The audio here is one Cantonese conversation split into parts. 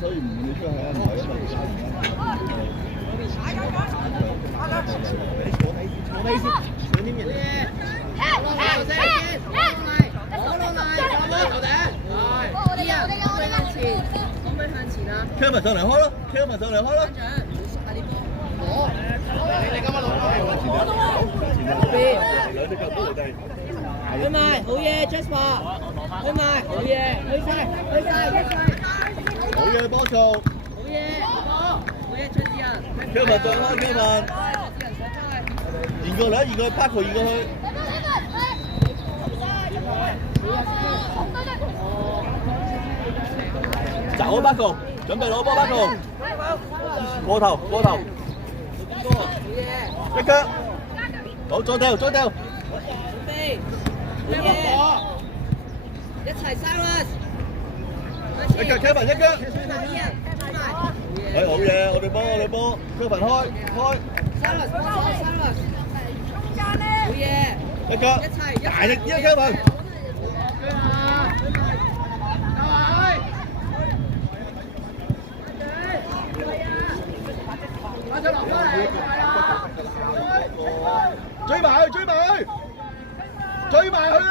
所以唔換你出去啊，唔係因為你坐低先，上啲人。Kevin 上嚟開咯 ，Kevin 上嚟開咯。你今日攞兩隻腳都嚟低。去埋，好嘢 ，Jasper， 去埋，好嘢，去晒，好嘢，幫做。好嘢，好嘢，出字啊 Kevin 上開 ，Kevin。延過嚟，延過去 ，Paco 延過去。走啊 ，Paco， 準備攞波 ，Paco。過頭。一腳。好，再掉。一齊 Cyrus， 一腳 Kevin 一腳，好嘢，我哋波 Kevin 開 Cyrus， 好嘢，一腳，大力啲 Kevin， 追埋佢啦！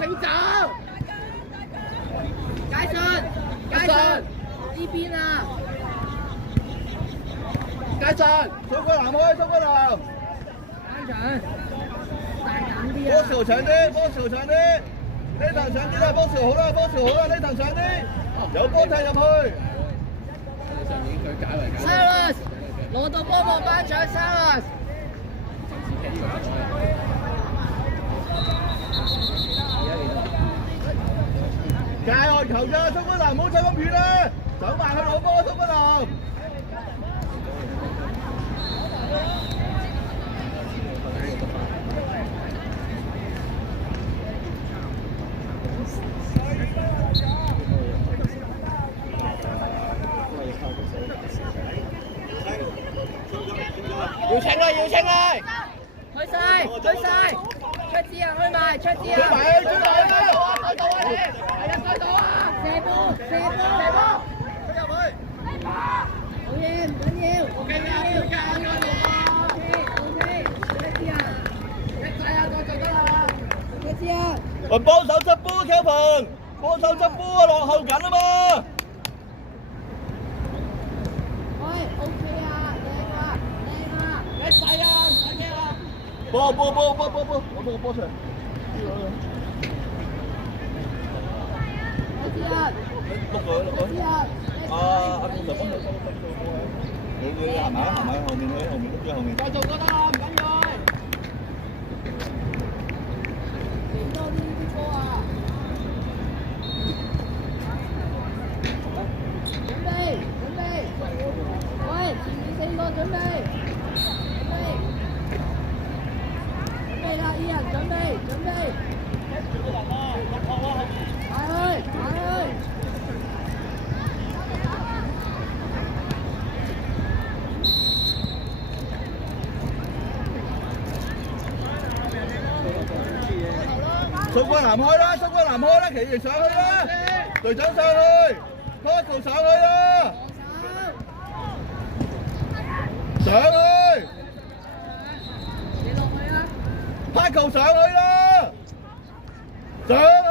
停走！解信，呢邊啊！解信，蘇桂南開，蘇桂南。大膽啲啊！波潮長啲，呢頭長啲啦，波潮好啦，呢頭長啲，有波踢入去。Cyrus， 攞到波幕頒獎 Cyrus。界外球啫，蘇桂南唔好走咁遠啦，走埋去攞波，蘇桂南。要清啦！去晒，出字啊，去埋，追埋！追到啊！射波，入去！好嘢，唔緊要，出字啊！喂，幫手執波 ，Kevin， 幫手執波啊，落後緊啊嘛！喂 ，OK 啊，靚啊！你細啊，唔使驚啊！波，我幫個波出嚟。碌佢。阿公就幫佢收。你行埋後面碌住後面。再做得啦，唔緊要。練多啲波啊！準備，喂，前面4個準備啦，Ian，準備。埋去。蘇桂南開啦，其餘上去啦，隊長上去 ，Paco 上去啦，上去 ，Paco 上去啦，上去啦，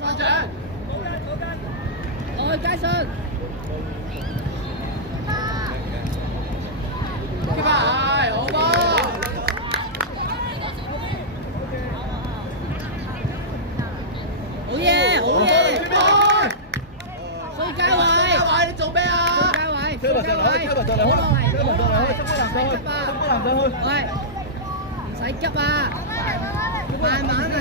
班長，落去街信。好波！好嘢！所以街位，你做咩啊？Kevin上嚟開，蘇桂南上去。喂，唔使急啊，慢慢嚟。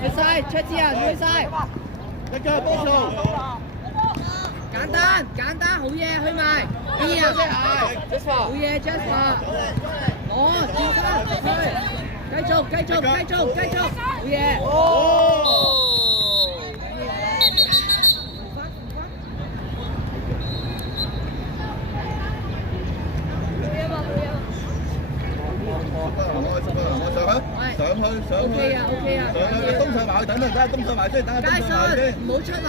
去晒，出字啊，去晒。一腳波數。簡單，好嘢，去埋。B 啊，好嘢 ，Jasper。轉身去，繼續，好嘢。OK 啊 OK 啊。東上埋去等陣，等下東上埋先，等下東上埋先。唔好出嚟，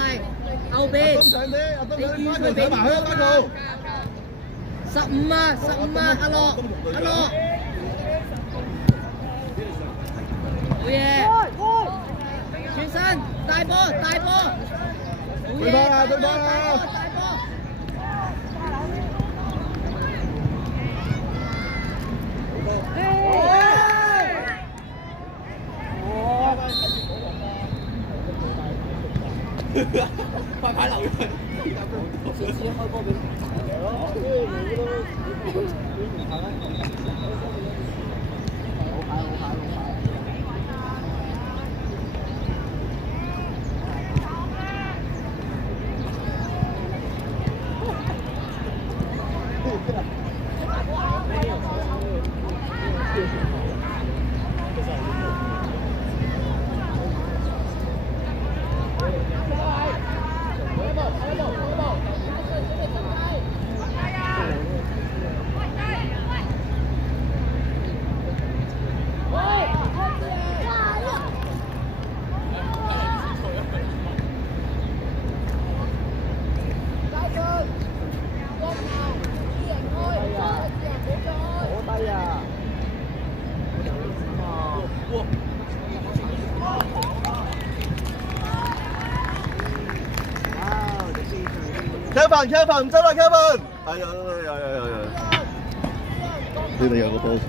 後邊。東上啲，阿東上啲花球上埋去啊，花球。15啊，15啊，阿樂，阿樂。好嘢。轉身，大波，大波。好嘢，對波啦！大波。快快留佢！直接開波俾Kevin，唔得啦 ，Kevin！哎呀，呢度有個波上。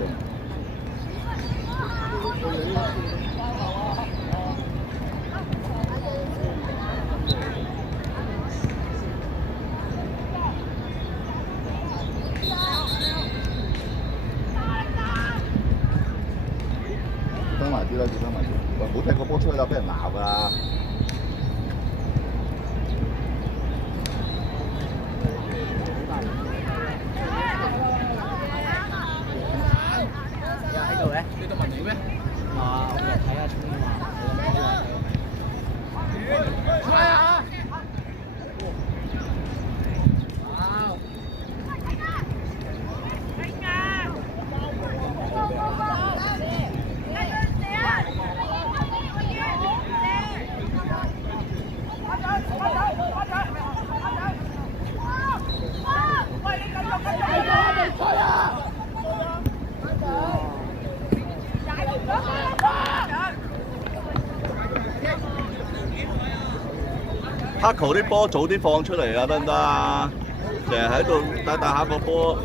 小心埋啲啦，小心埋啲，唔好踢個波出去啦，俾人鬧㗎。黑球啲波早啲放出嚟啊，得唔得啊？成日喺度打下個波。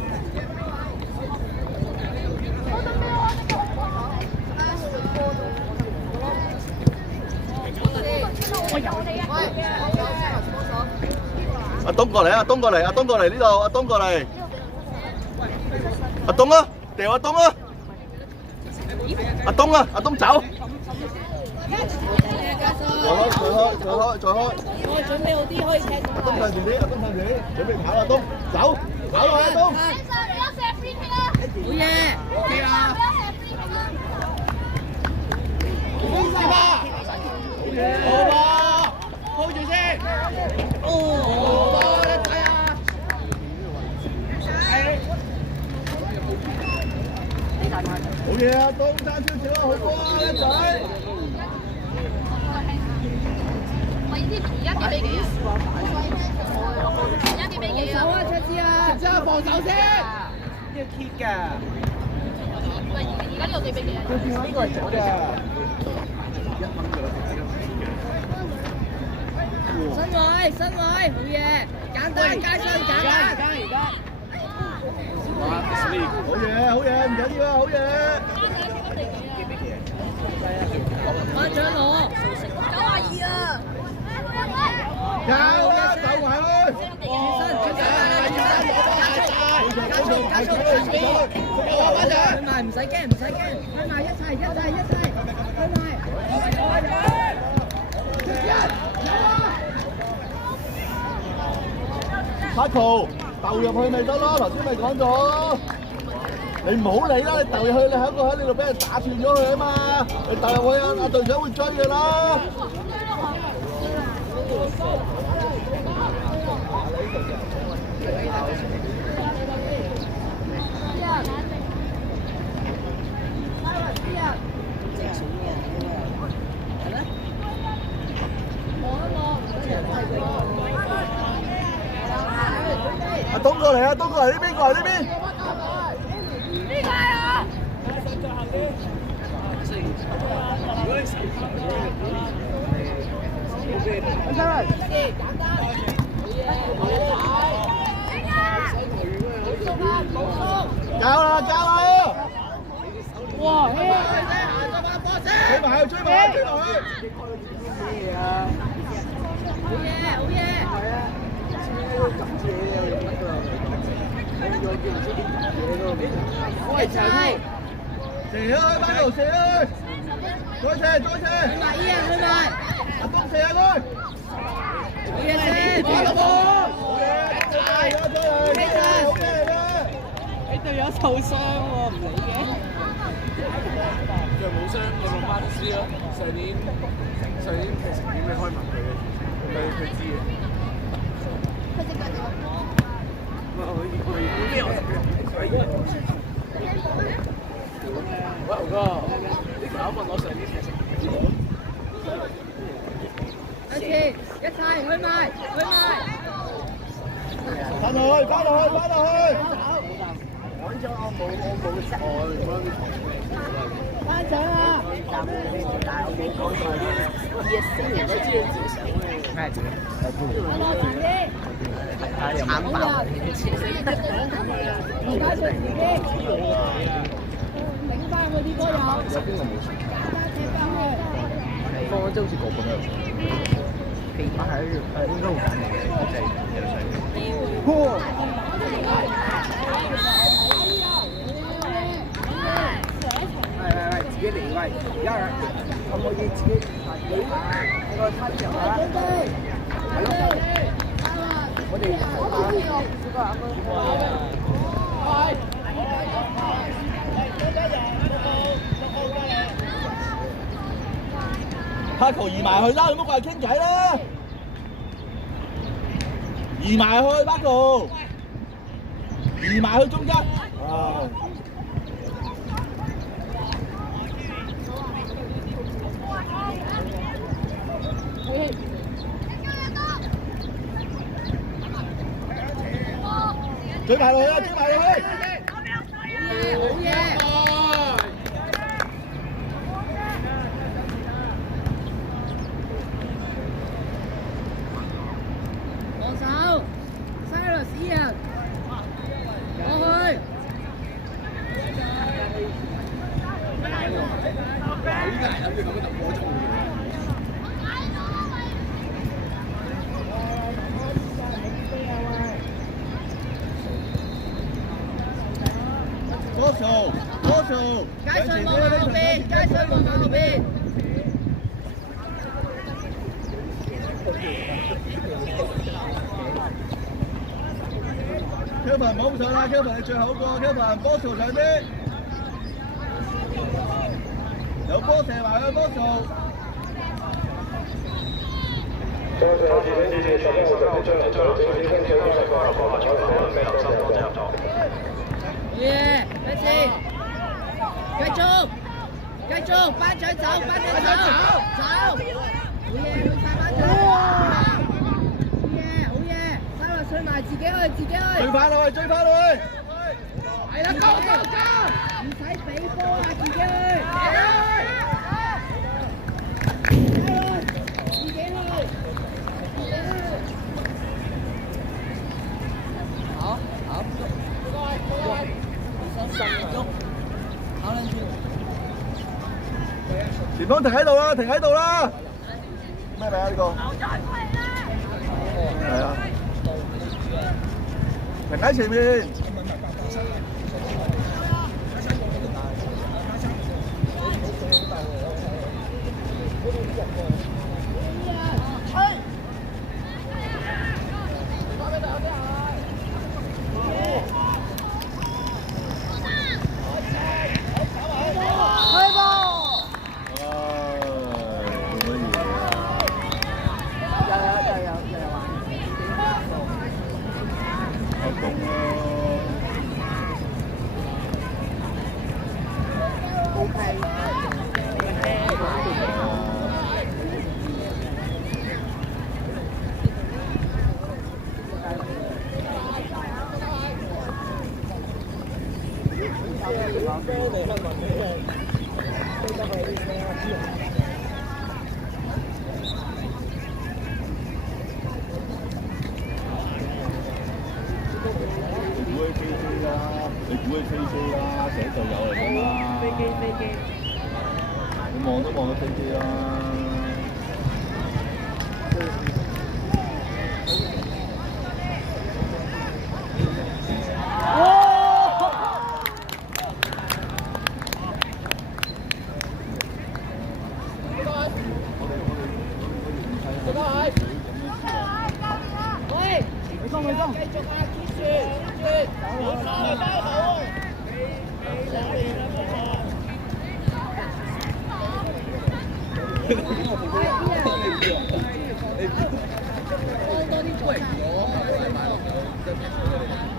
阿東過嚟啊！東過嚟！阿東過嚟呢度！阿東過嚟！阿東啊！掉阿東啊！阿東啊！阿東走！再開！我準備好啲可以踢。阿東向前啲，阿東向前啲，準備跑啦！東走啊！阿東！好嘢！OK 啊！好吧，hold 住先。好吧，你睇啊！好嘢啊！東爭少少啊，好波啊，叻仔！而家幾比幾啊？而家幾比幾啊？手啊，出支啊！即刻防守先。要貼㗎。喂，而家呢度幾比幾啊？呢個係左嘅。身位，好嘢，簡單，加上簡單。而家。好嘢，唔緊要啊，好嘢。班長攞。92啊！有啦，走埋去。加速，去埋唔使驚，去埋一齊，去埋。黑球鬥入去咪得咯，頭先咪講咗。你唔好理啦，你鬥入去，你喺呢度俾人打斷咗佢啊嘛。你鬥入去啊，阿隊長會追㗎啦。直埋呢邊。呢個啊！交啦，交啦！哇！追埋去，追埋去，追埋去！咩啊？好嘢，好嘢！係啊，咁嘢又乜㗎？我叫唔知點嘢咯。喂，齊！射去班度，射去！再射，再射！去埋依啊，去埋！阿東射下佢！好嘢先！好啦，好嘢！再嚟，再嚟！好嘢嚟啦！你隊友受傷喎，唔理嘅。腳冇傷，你問翻師咯。上年其實點你可以問佢嘅，佢知嘅。喂，豪哥，你搞問我上年其實一齊，一齊去埋，去埋。翻落去，翻落去，翻落去！講咗我冇班長啊！但係我冇講過ESC我知道自己想咩自己我自己。係慘爆而家做自己。頂翻嗰啲歌友。有邊個冇上？踢翻去。方舟好似個個都有上。我係應該會揀你嘅，即係有上嘅。喂，自己嚟喂，而家可唔可以自己理下喺個餐場啊？係咯，我哋拍球移埋去啦，你唔好過嚟傾偈啦！移埋去，拍球，移埋去中間。追埋落去啦，追埋落去！好嘢！防守 ，Cyrus Ian，過去。依家係諗住咁樣突破中嘅。多數，多數，街上望後邊，街上望後邊。Kevin 唔好上啦 ，Kevin 你最後一個 ，Kevin 波數上邊，有波射埋去波數。耶！開始，繼續，繼續，班長走，班長走，走，好嘢，去晒班長，好嘢，好嘢，收落水埋，自己去，自己去，追翻落去，追翻落去，係啦，高，唔使俾波啊，自己去，自己去，好，前方停喺度啦，停喺度啦。咩名啊？呢個？係啊。停喺前面。你估佢飛機啦，成隊友嚟㗎嘛。飛機。你望都望到飛機啦。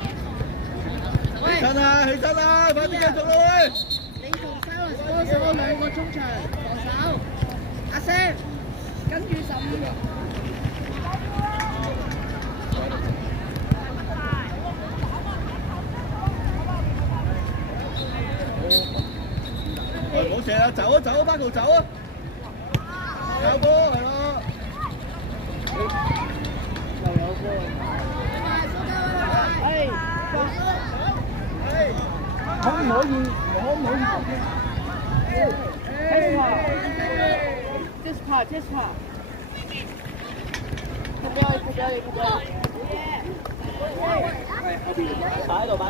起身啦！起身啦！快啲繼續啦喂！你同 Silence 多手兩個衝場，防守。阿 Sam，跟住15人。唔好射啦！走啊！走啊！班圖走啊！有波係咯。又有波。係。可唔可以？Just part. 擺喺度。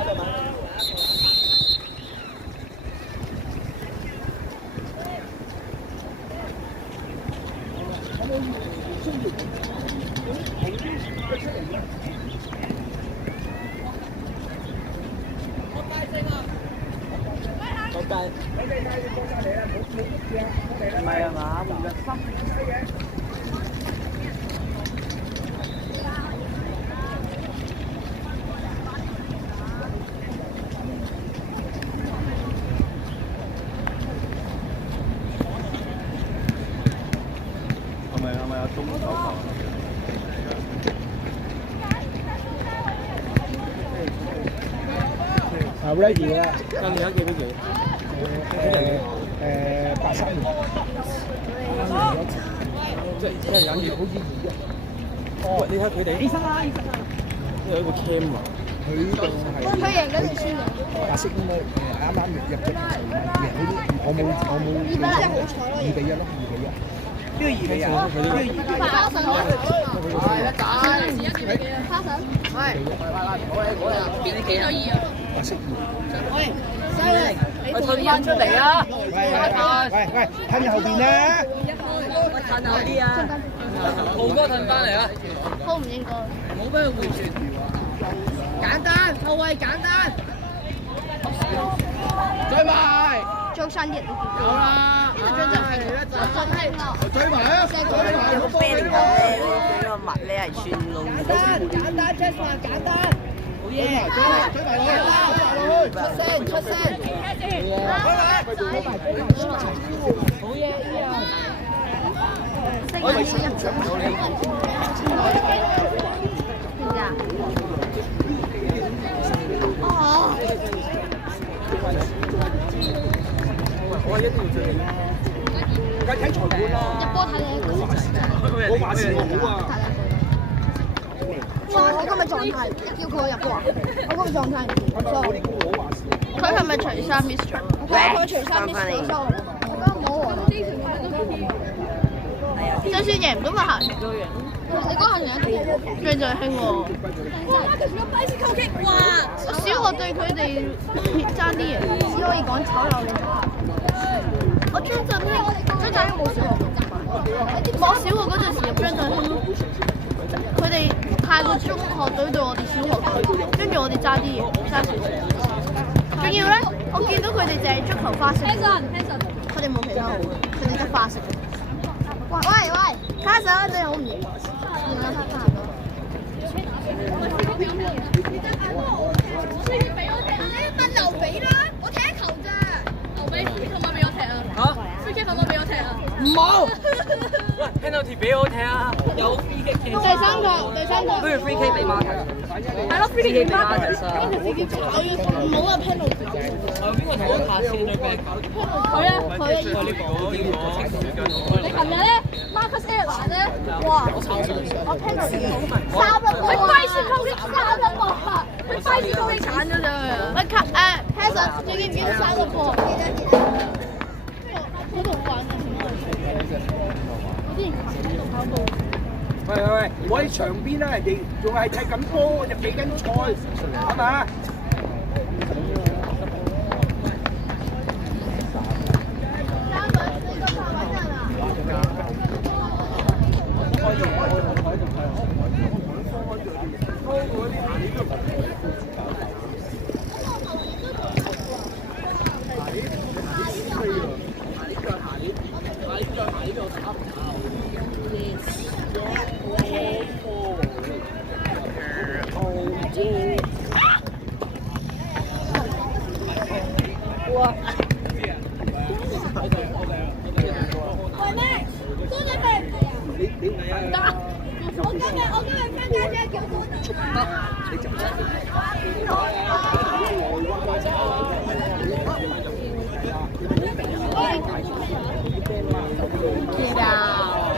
唔係啊嘛，換日心。係咪阿中手球？啊 ready 啦！今年幾比幾？83年。即係忍住好似喂，你睇佢哋。醫生啦！有一個 cam 啊。佢贏緊定輸贏？白色應該啱啱入咗球，贏嗰啲我冇。2-1咯，2-1。邊個2-1啊？花神係啦，打。花神。係。邊啲幾啊？白色喂，Silence，你退翻出嚟啊！喂，睇住後邊啦！我褪後啲啊！浩哥褪翻嚟啊！好唔應該。冇俾佢回旋。簡單，後衞簡單。追埋。做生意都有啦。呢度張就係追埋啊！有個啤梨咧，嗰個襪咧係穿窿嘅。簡單 Jasper 簡單。好嘢！追埋佢！出聲！好嘢！我一定要追你。梗係睇裁判啦。一波睇你一個。我話事我好啊。哇！我今日狀態，一叫佢入波啊！我今日狀態唔掂，佢係咪除衫 miss 咗？佢除衫 miss 咗，我覺得冇喎。就算贏唔到咪行都贏。你嗰下贏張振興喎。哇！我小學對佢哋爭啲嘢，只可以講醜陋嘅。我張振興冇小學。我小學嗰陣時入張振興，佢哋太過中學隊對我哋小學隊，跟住我哋爭啲嘢，爭少少。仲要咧，我見到佢哋淨係足球花式，佢哋冇其他好嘅，佢哋得花式。喂，卡神真係好唔型。你問劉備啦，我踢一球咋？劉備可唔可以俾我踢啊？嚇 ？free kick 可唔可以俾我踢啊？唔好。喂，penalty 俾我踢啊！有 free kick 踢。第三個。不如 free kick 俾 Marcus。係咯，free kick 俾 Marcus。跟住 free kick 炒咗，唔好啊 penalty。有邊個同我拍先女兵？佢啊，佢啊，你琴日咧 Marcus Allen 咧，哇！我聽到三粒波，佢費事攻擊三粒波啊！佢費事攻擊鏟咗上去啊！喂，Harrison，你記唔記得三粒波？嗰度玩啊！我之前喺度跑步。喂，我喺場邊啦，人哋仲係踢緊波，就比緊賽，係嘛？喂咩？多咗病唔得。我今日翻家姐叫多啲。Get out！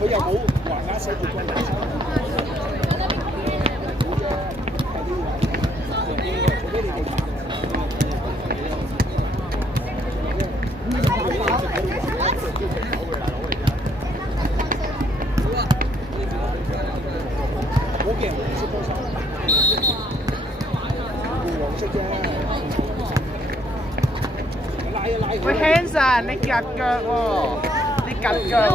佢又冇橫額寫住軍人。嗰件黃色波衫，黃色啫。拉一拉佢。喂 ，Hanson， 你夾腳喎，你夾腳喎。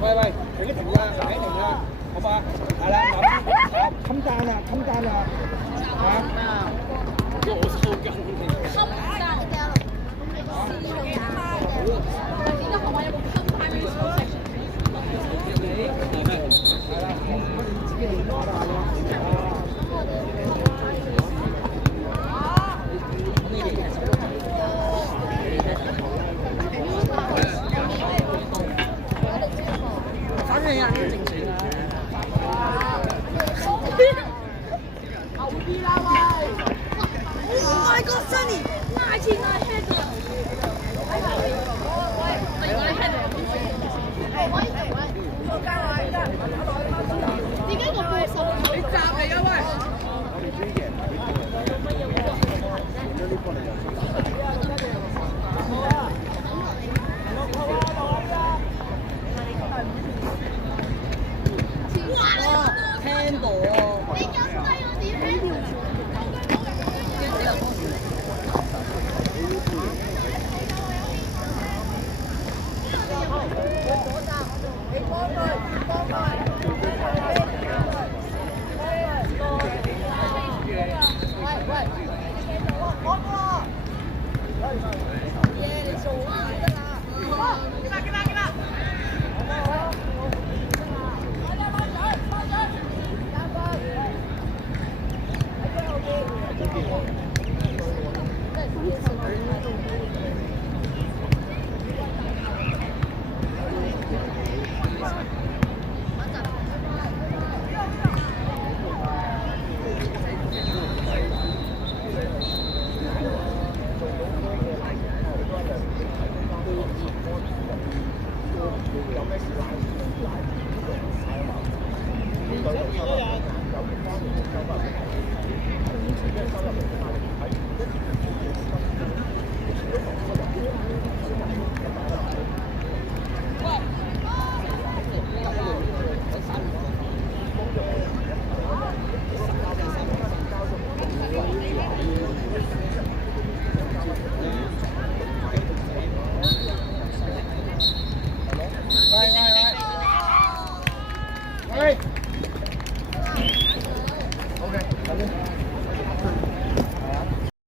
喂，停一停啦，停一停啦，好嘛？係啦，冚單啦，冚單啦，嚇！我收緊你。冚單。邊個學校有冇冚單呢個 section？ 係啦，自己練多啦。OK，